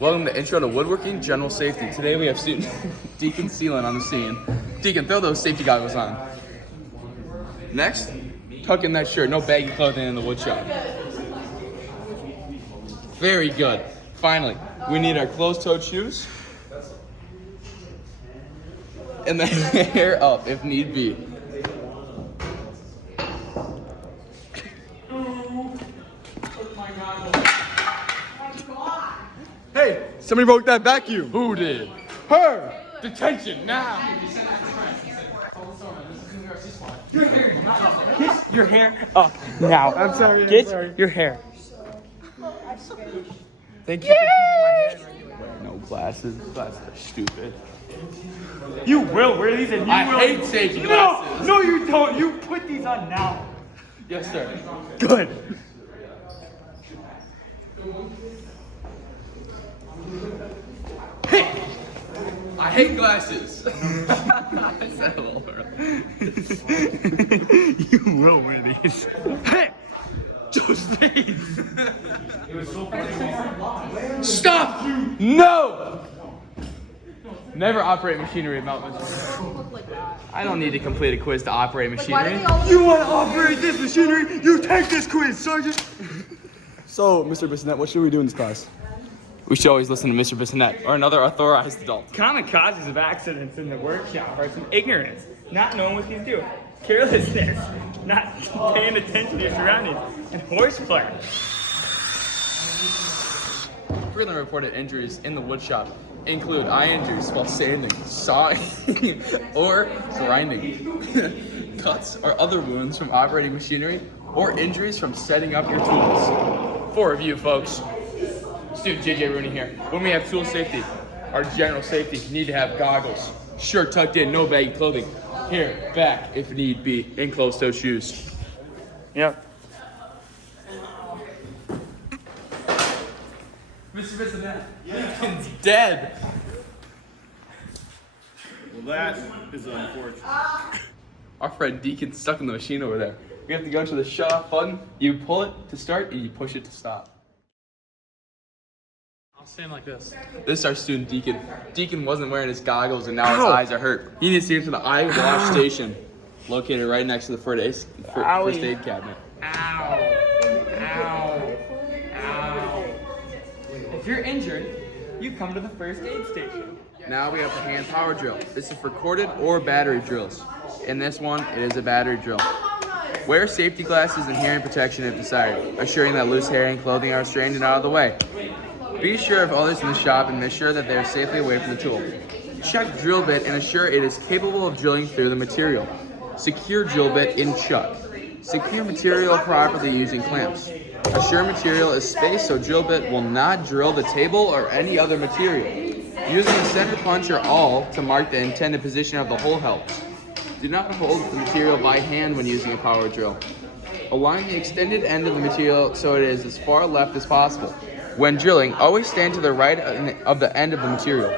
Welcome to Intro to Woodworking, General Safety. Today we have student Deacon Sealand on the scene. Deacon, throw those safety goggles on. Next, tuck in that shirt. No baggy clothing in the wood shop. Very good. Finally, we need our closed-toed shoes. And the hair up if need be. Hey, somebody broke that vacuum. Who did? Her. Detention now. Get your hair up now. I'm sorry. Get your hair. Thank you for keeping my hair regular. No glasses. Glasses are stupid. You will wear these and you I will. hate safety glasses. No, you don't. You put these on now. Yes, sir. Good. I hate glasses. I said hello. You will wear these. Hey! Just these. Stop! No! Never operate machinery without machinery. I don't need to complete a quiz to operate machinery. You want to operate this machinery? You take this quiz, Sergeant. So, Mr. Bissonette, what should we do in this class? We should always listen to Mr. Bissonette or another authorized adult. Common causes of accidents in the workshop are some ignorance, not knowing what these do, carelessness, not paying attention to your surroundings, and horseplay. Frequently reported injuries in the wood shop include eye injuries while sanding, sawing, or grinding, cuts or other wounds from operating machinery, or injuries from setting up your tools. For review, folks, student JJ Rooney here. When we have tool safety, our general safety, you need to have goggles, shirt tucked in, no baggy clothing, hair back if need be, and closed-toe shoes. Yep. Mr. Bissonette, Lincoln's dead. Well, that is unfortunate. Our friend Deacon's stuck in the machine over there. We have to go to the shut off button. You pull it to start and you push it to stop. I'll stand like this. This is our student Deacon. Deacon wasn't wearing his goggles and now his eyes are hurt. He needs to get to the eye wash station, located right next to the first aid cabinet. Ow. Ow. Ow. If you're injured, you come to the first aid station. Now we have the hand power drill. This is for corded or battery drills. In this one, it is a battery drill. Wear safety glasses and hearing protection if desired, assuring that loose hair and clothing are strained and out of the way. Be sure of others in the shop and make sure that they are safely away from the tool. Check drill bit and assure it is capable of drilling through the material. Secure drill bit in chuck. Secure material properly using clamps. Assure material is spaced so drill bit will not drill the table or any other material. Using a center punch or awl to mark the intended position of the hole helps. Do not hold the material by hand when using a power drill. Align the extended end of the material so it is as far left as possible. When drilling, always stand to the right of the end of the material.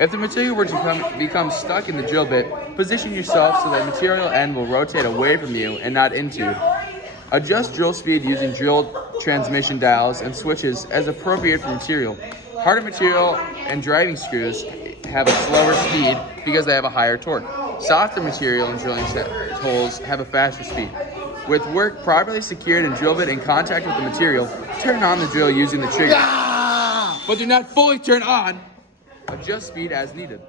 If the material were to become stuck in the drill bit, position yourself so that the material end will rotate away from you and not into you. Adjust drill speed using drill transmission dials and switches as appropriate for material. Harder material and driving screws have a slower speed because they have a higher torque. Softer material and drilling holes have a faster speed. With work properly secured and drill bit in contact with the material, turn on the drill using the trigger. But do not fully turn on. Adjust speed as needed.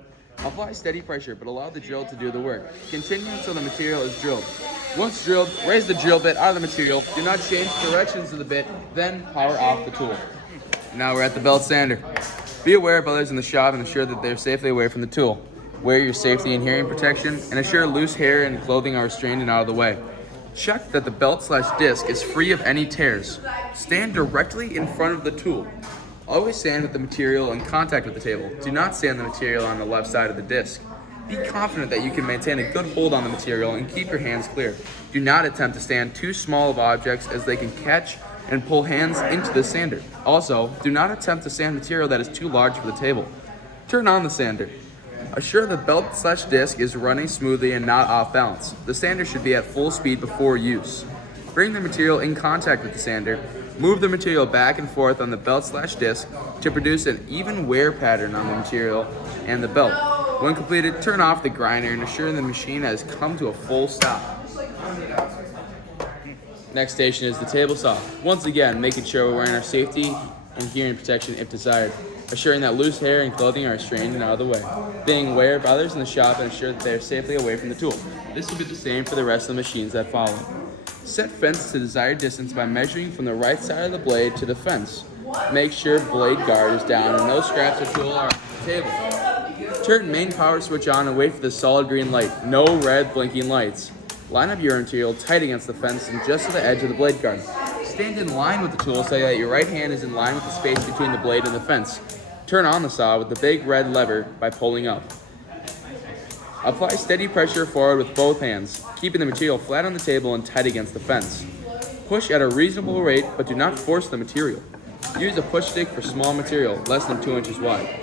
Apply steady pressure, but allow the drill to do the work. Continue until the material is drilled. Once drilled, raise the drill bit out of the material. Do not change directions of the bit, then power off the tool. Now we're at the belt sander. Be aware of others in the shop and ensure that they're safely away from the tool. Wear your safety and hearing protection, and assure loose hair and clothing are restrained and out of the way. Check that the belt/disc is free of any tears. Stand directly in front of the tool. Always stand with the material in contact with the table. Do not stand the material on the left side of the disc. Be confident that you can maintain a good hold on the material and keep your hands clear. Do not attempt to stand too small of objects as they can catch and pull hands into the sander. Also, do not attempt to sand material that is too large for the table. Turn on the sander. Assure the belt/disc is running smoothly and not off balance. The sander should be at full speed before use. Bring the material in contact with the sander. Move the material back and forth on the belt/disc to produce an even wear pattern on the material and the belt. When completed, turn off the grinder and ensure the machine has come to a full stop. Next station is the table saw. Once again, making sure we're wearing our safety and hearing protection if desired, assuring that loose hair and clothing are restrained and out of the way, being aware of others in the shop and ensure that they are safely away from the tool. This will be the same for the rest of the machines that follow. Set fence to desired distance by measuring from the right side of the blade to the fence. Make sure blade guard is down and no scraps or tool are on the table. Turn main power switch on and wait for the solid green light. No red blinking lights. Line up your material tight against the fence and just to the edge of the blade guard. Stand in line with the tool so that your right hand is in line with the space between the blade and the fence. Turn on the saw with the big red lever by pulling up. Apply steady pressure forward with both hands, keeping the material flat on the table and tight against the fence. Push at a reasonable rate, but do not force the material. Use a push stick for small material, less than 2 inches wide.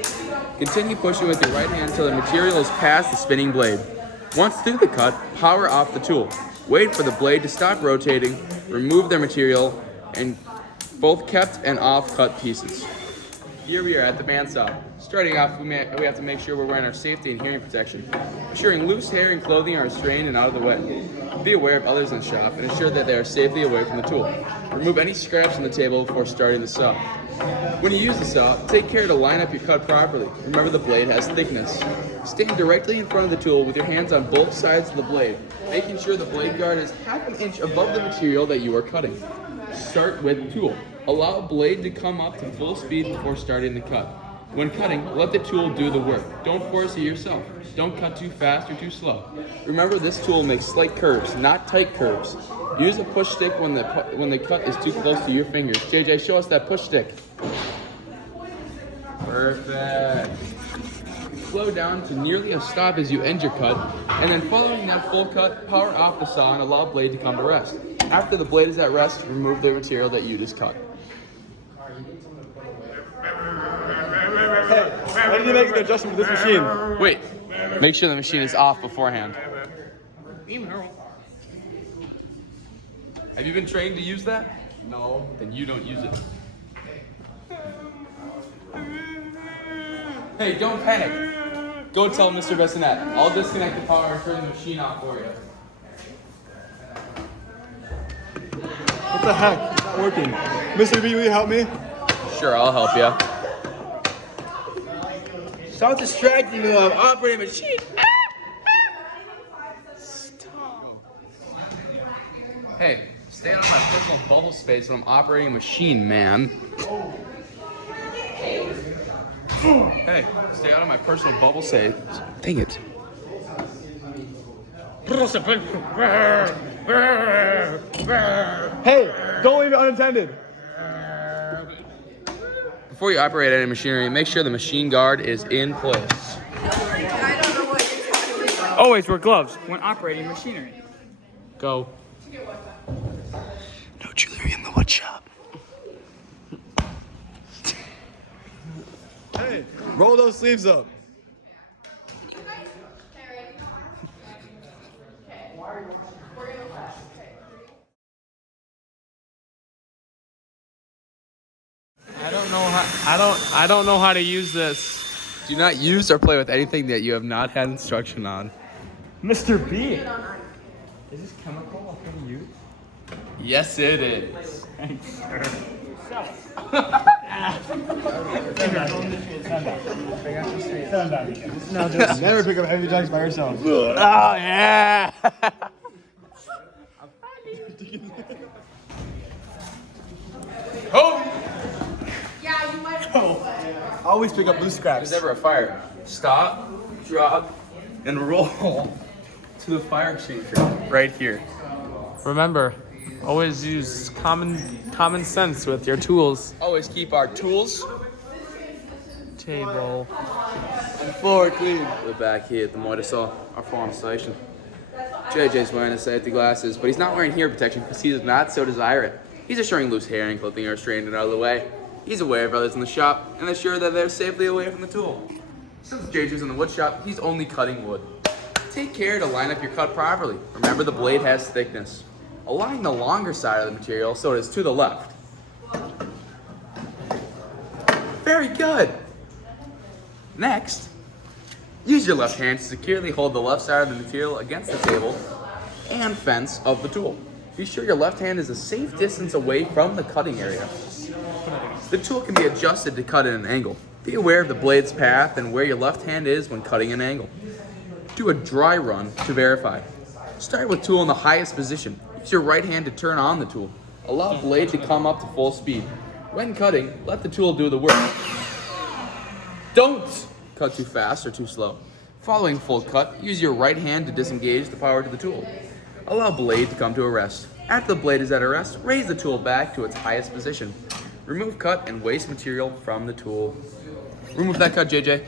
Continue pushing with your right hand until the material is past the spinning blade. Once through the cut, power off the tool. Wait for the blade to stop rotating, remove the material, and both kept and off cut pieces. Here we are at the bandsaw. Starting off, we have to make sure we're wearing our safety and hearing protection, ensuring loose hair and clothing are restrained and out of the way. Be aware of others in the shop and ensure that they are safely away from the tool. Remove any scraps from the table before starting the saw. When you use the saw, take care to line up your cut properly. Remember the blade has thickness. Stand directly in front of the tool with your hands on both sides of the blade, making sure the blade guard is half an inch above the material that you are cutting. Start with tool. Allow blade to come up to full speed before starting the cut. When cutting, let the tool do the work. Don't force it yourself. Don't cut too fast or too slow. Remember, this tool makes slight curves, not tight curves. Use a push stick when the cut is too close to your fingers. JJ, show us that push stick. Perfect. Slow down to nearly a stop as you end your cut, and then following that full cut, power off the saw and allow blade to come to rest. After the blade is at rest, remove the material that you just cut. Hey, why did you make an adjustment to this machine? Wait, make sure the machine is off beforehand. Have you been trained to use that? No. Then you don't use it. Hey, don't panic. Go tell Mr. Bessonette. I'll disconnect the power and turn the machine off for you. What the heck? It's not working. Mr. B, will you help me? Sure, I'll help you. Stop distracting me while I'm operating a machine. Hey, stay out of my personal bubble space when I'm operating a machine, man. Hey, stay out of my personal bubble space. Dang it. Hey, don't leave it unattended. Before you operate any machinery, make sure the machine guard is in place. I don't know what you're talking about. Always wear gloves when operating machinery. Go. No jewelry in the woodshop. Hey, roll those sleeves up. I don't know how to use this. Do not use or play with anything that you have not had instruction on. Mr. B. Is this chemical okay to use? Yes, it is. Thanks, sir. No, just never pick up heavy drugs by yourself. Oh, yeah. Oh! Yeah, you might have. Always pick up loose scraps. There's never a fire. Stop, drop, and roll to the fire extinguisher right here. Remember, always use common sense with your tools. Always keep our tools Table. And floor clean. We're back here at the motor saw, our farm station. JJ's wearing his safety glasses, but he's not wearing hearing protection because he does not so desire it. He's assuring loose hair and clothing are restrained and out of the way. He's aware of others in the shop and assure that they're safely away from the tool. Since JJ's in the wood shop, he's only cutting wood. Take care to line up your cut properly. Remember, the blade has thickness. Align the longer side of the material so it is to the left. Very good. Next, use your left hand to securely hold the left side of the material against the table and fence of the tool. Be sure your left hand is a safe distance away from the cutting area. The tool can be adjusted to cut at an angle. Be aware of the blade's path and where your left hand is when cutting an angle. Do a dry run to verify. Start with tool in the highest position. Use your right hand to turn on the tool. Allow blade to come up to full speed. When cutting, let the tool do the work. Don't cut too fast or too slow. Following full cut, use your right hand to disengage the power to the tool. Allow blade to come to a rest. After the blade is at a rest, raise the tool back to its highest position. Remove cut and waste material from the tool. Remove that cut, JJ.